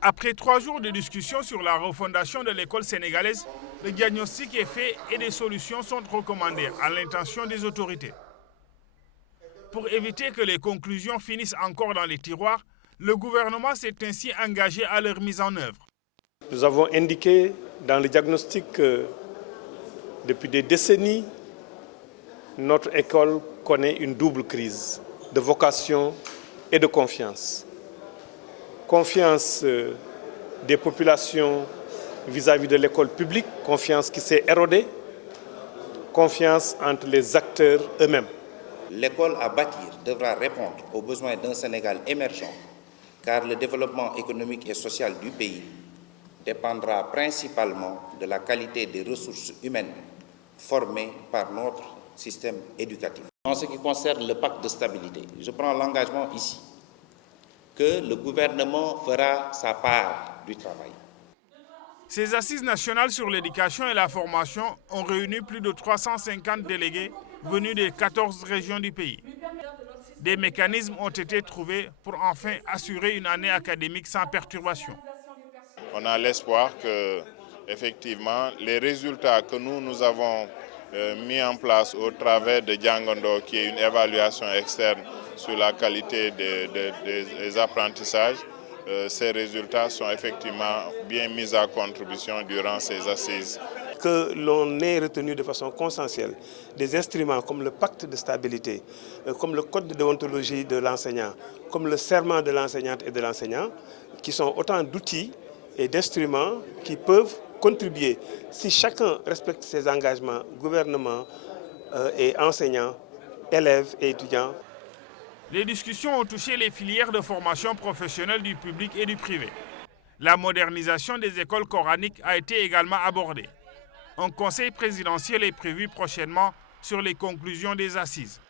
Après 3 jours de discussion sur la refondation de l'école sénégalaise, le diagnostic est fait et des solutions sont recommandées à l'intention des autorités. Pour éviter que les conclusions finissent encore dans les tiroirs, le gouvernement s'est ainsi engagé à leur mise en œuvre. Nous avons indiqué dans le diagnostic que depuis des décennies, notre école connaît une double crise de vocation et de confiance. Confiance des populations vis-à-vis de l'école publique, confiance qui s'est érodée, confiance entre les acteurs eux-mêmes. L'école à bâtir devra répondre aux besoins d'un Sénégal émergent, car le développement économique et social du pays dépendra principalement de la qualité des ressources humaines formées par notre système éducatif. En ce qui concerne le pacte de stabilité, je prends l'engagement ici que le gouvernement fera sa part du travail. Ces assises nationales sur l'éducation et la formation ont réuni plus de 350 délégués venus des 14 régions du pays. Des mécanismes ont été trouvés pour enfin assurer une année académique sans perturbation. On a l'espoir que, effectivement, les résultats que nous avons mis en place au travers de Djangondo, qui est une évaluation externe sur la qualité des apprentissages, ces résultats sont effectivement bien mis à contribution durant ces assises. Que l'on ait retenu de façon consensuelle des instruments comme le pacte de stabilité, comme le code de déontologie de l'enseignant, comme le serment de l'enseignante et de l'enseignant, qui sont autant d'outils et d'instruments qui peuvent contribuer, si chacun respecte ses engagements, gouvernement et enseignants, élèves et étudiants. Les discussions ont touché les filières de formation professionnelle du public et du privé. La modernisation des écoles coraniques a été également abordée. Un conseil présidentiel est prévu prochainement sur les conclusions des assises.